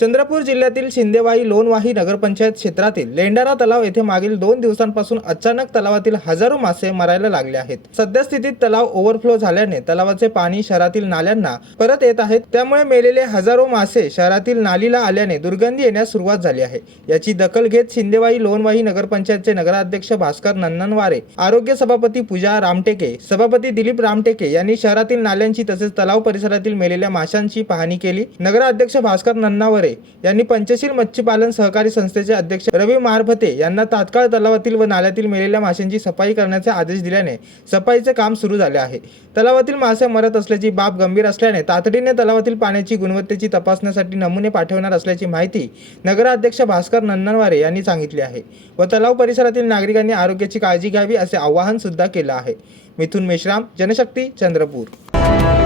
चंद्रपूर जिल्ह्यातील शिंदेवाही लोणवाही नगरपंचायत क्षेत्रातील लेंडारा तलाव येथे मागील दोन दिवसांपासून अचानक तलावातील हजारो मासे मरायला लागले आहेत. सद्यस्थितीत तलाव ओव्हरफ्लो झाल्याने तलावाचे पाणी शहरातील नाल्यांना परत येत आहेत. त्यामुळे मेलेले हजारो मासे शहरातील नालीला आल्याने दुर्गंधी येण्यास सुरुवात झाली आहे. याची दखल घेत शिंदेवाही लोणवाही नगरपंचायतचे नगराध्यक्ष भास्कर नंदनवारे आरोग्य सभापती पूजा रामटेके सभापती दिलीप रामटेके यांनी शहरातील नाल्यांची तसेच तलाव परिसरातील मेलेल्या माशांची पाहणी केली. नगराध्यक्ष भास्कर नन्नावरे यांनी पंचशील मच्छीपालन सहकारी संस्थेचे अध्यक्ष रवी मारभते यांना तात्काळ तलावातील व नाल्यातील मेलेल्या माशांची सफाई करण्याचे आदेश दिल्याने सफाईचे काम सुरू झाले आहे. तलावातील मासे मरत असल्याची बाब गंभीर असल्याने तातडीने तलावातील पाण्याची गुणवत्तेची तपासण्यासाठी नमुने पाठवणार असल्याची माहिती नगराध्यक्ष भास्कर नन्ननवारे यांनी सांगितली आहे व तलाव परिसरातील नागरिकांनी आरोग्याची काळजी घ्यावी असे आवाहन सुद्धा केलं आहे. मिथुन मेश्राम जनशक्ती चंद्रपूर.